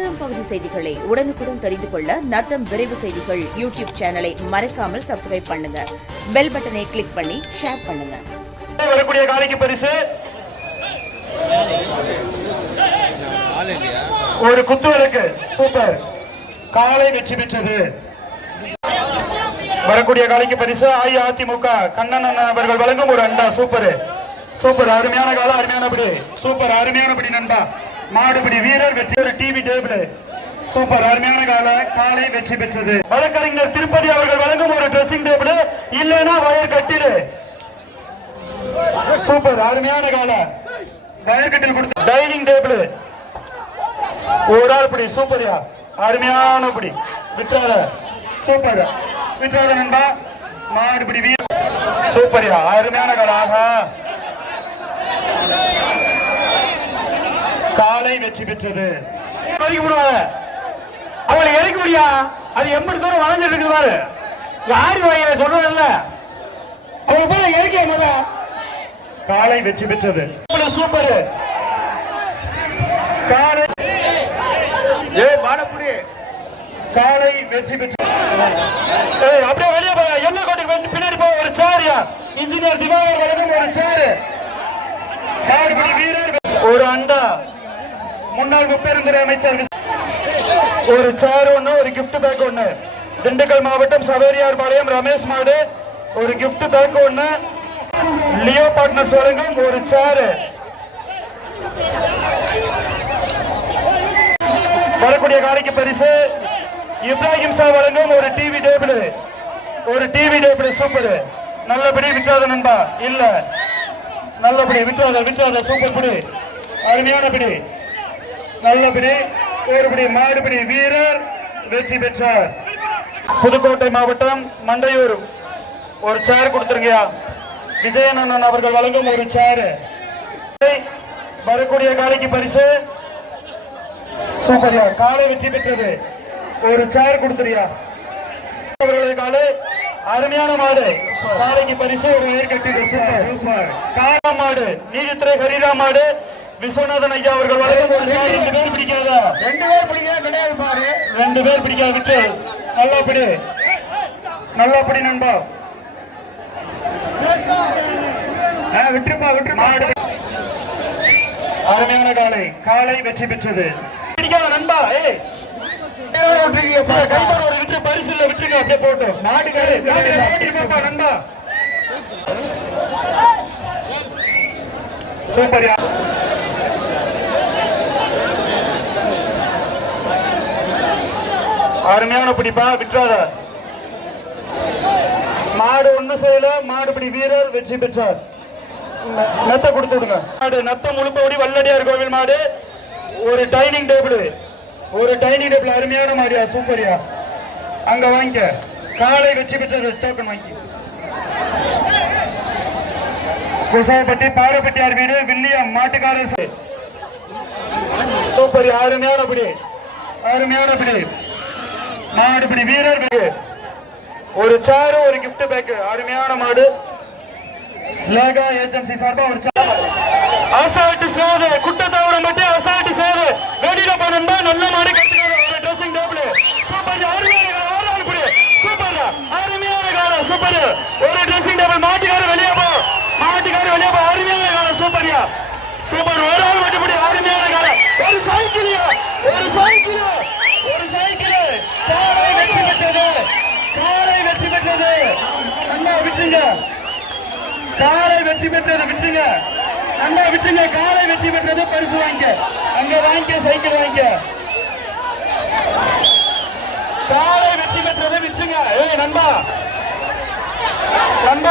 நத்தம் பகுதி செய்திகளை உடனுக்குடன் தெரிந்து கொள்ள நத்தம் விரைவு செய்திகள் யூடியூப் சேனலை மறக்காமல் சப்ஸ்கிரைப் பண்ணுங்க. பெல் பட்டனை கிளிக் பண்ணி ஷேர் பண்ணுங்க. வரக்கூடிய காலைக்கு பரிசு. ஒரு குத்து விளக்கு சூப்பர். காலை வெற்றி பெற்றது. வரக்கூடிய காலைக்கு பரிசு அஇஅதிமுக. கண்ணன் அண்ணன் அவர்கள் வழங்கும் ஒரு அண்டா. சூப்பர். சூப்பர். அருமையான காலம் அருமையானபடி சூப்பர். அருமையானபடி நண்பா. மாடுபடி வீரர் வெற்றி ஒரு டிவி டேபிள் சூப்பர் அருமையான கால. காலை வெற்றி பெற்றது. வழக்கறிஞர் திருப்பதி அவர்கள் வழங்கும் ஒரு ட்ரெஸ்ஸிங் டேபிள் இல்லைன்னா வயர் கட்டிடு. சூப்பர் அருமையான கால. வயர் கட்டில் கொடுத்து டைனிங் டேபிள் ஒரு ஆள் பிடி சூப்பர்யா அருமையான பிடி. விற்றாத. சூப்பர் விற்றாத நண்பா. மாடுபிடி வீரர். சூப்பர்யா அருமையான கால. ஆகா காலை வெற்றி பெற்றது. இறக்கி விடுவாங்க அவளை இறக்கி முடியா? அது எப்படி தூரம் வளைஞ்சிட்டு இருக்குது பாரு ஆடி வாங்க சொல்றதில்ல அவங்க போய் இறக்கிய முத. காலை வெற்றி பெற்றது. சூப்பர் காலை. ஏ மாடப்புடி காலை வெற்றி பெற்று ஏய் அப்படியே வெளியே போ என்ன கோட்டுக்கு பின்னாடி போ. ஒரு சேரியா இன்ஜினியர் திவாகர் வழங்கும் ஒரு சேரு மாடுபிடி வீரர் ஒரு அண்டா. முன்னாள் முப்பெருந்துறை அமைச்சர் ஒரு சேர் ஒண்ணு ஒரு gift பேக் ஒண்ணு. திண்டுக்கல் மாவட்டம் சவேரியார் பாளையம் ரமேஷ் மாடு. ஒரு gift பேக் ஒண்ணு. லியோ பார்ட்னர்ஸ் வழங்கும் ஒரு சேர் வரக்கூடிய காலைக்கு பரிசு. இப்ராஹிம் சார் வழங்கும் ஒரு டிவி டேபிள். ஒரு டிவி டேபிள் சூப்பர் நல்லபடி விற்றாத நண்பா. இல்ல. நல்லபடி விற்றாத விற்றாத சூப்பர் பிடி. அருமையான பிடி. நல்லபடி ஒருபடி மாடுபடி வீரர் வெற்றி பெற்றார். புதுக்கோட்டை மாவட்டம் மண்டையூர். ஒரு சேர் கொடுத்துருங்கயா விஜயநந்தன் அவர்கள் வழங்கும் ஒரு சேரு வரக்கூடிய காலைக்கு பரிசு. சூப்பர்யா காலை வெற்றி பெற்றது. ஒரு சேர் கொடுத்துறியா அவர்களது காலை அருமையான மாடு. காலைக்கு பரிசு ஒரு உயிர் கட்டிடு சூப்பர். சூப்பர் காரா மாடு நீதித்துறை ஹரிரா மாடு. விஸ்வநாதன் ஐயா அவர்கள் ரெண்டு பேர் பிடிக்காதா ரெண்டு பேர் பிடிக்காத கிடையாது பாரு. ரெண்டு பேர் பிடிக்காத விட்டு. நல்லா பிடி நல்லா பிடி நண்பா விட்டுருப்பா. விட்டுருப்பா அருமையான காலை. காலை வெற்றி பெற்றது. பிடிக்காத நண்பா ஏய். பரிசு இல்ல விட்டுருங்க அப்படியே போட்டு. மாடுப்பா நண்பா. சூப்பர்யா அருமையான பிடிப்பா விட்டுறாத மாடு ஒண்ணு செய்யல மாடுபிடி வீரர் வெற்றி பெற்றார். ந- நத்த கொடுத்து விடுங்க. மாடு நத்தம் முழுப்பபடி வல்லடியார் கோவில் மாடு. ஒரு டைனிங் டேபிள். ஒரு டைனிங் டேபிள் அருமையான மாடியா சூப்பர்யா. அங்க வாங்கிக்க. காலை வெற்றி பெற்ற டோக்கன் வாங்கி. குசாப்பட்டி பாரப்பட்டியார் வீடு வில்லியம் மாட்டுக்காரர் சே- சூப்பர் அருமையான பிடி. அருமையான பிடி. மாடுபிடி வீரர் ஒரு சேரு ஒரு கிஃப்ட் பேக் அருமையான மாடு. லேகா ஏஜென்சி சார்பா ஒரு அசால்ட் சோது குட்ட தவிர மட்டும் அசால்ட் சோது வெளியில போனா நல்ல மாடு கட்டுக்காரு ஒரு ட்ரெஸ்ஸிங் டேபிள் சூப்பர் அருமையான காலம் ஆறாள் புடி. சூப்பர் அருமையான காலம் சூப்பர் ஒரு ட்ரெஸ்ஸிங் டேபிள் மாட்டுக்காரு வெளியே போ. மாட்டுக்காரு வெளியே போ. அருமையான காலம் சூப்பர்யா சூப்பர் ஒரு ஆள் மட்டும் காலை வெற்றி பெற்றது விட்டுங்க அண்ணா விட்டுங்க காலை வெற்றி பெற்றது பரிசு வாங்க. அங்க வாங்க சைக்கிள் வாங்க. காலை வெற்றி பெற்றது விட்டுங்க ஏய் நண்பா. நண்பா